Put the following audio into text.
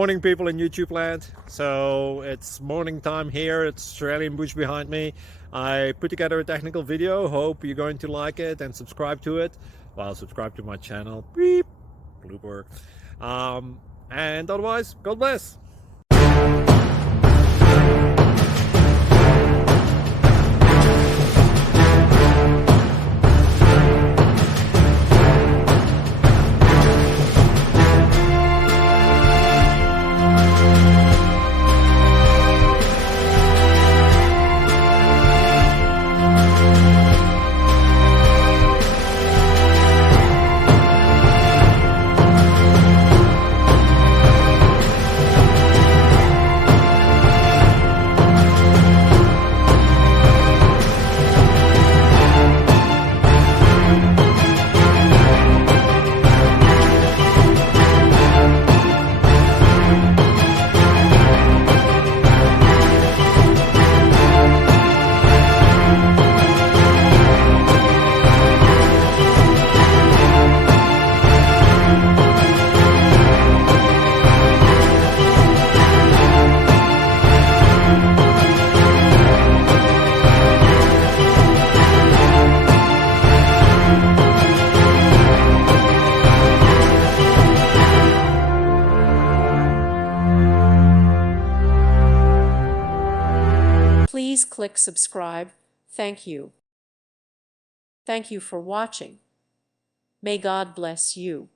Morning people in YouTube land. So it's morning time here. It's Australian bush behind me. I put together a technical video. Hope you're going to like it and subscribe to it. Well, subscribe to my channel. Beep. Blooper. And otherwise, God bless. Please click subscribe. Thank you. Thank you for watching. May God bless you.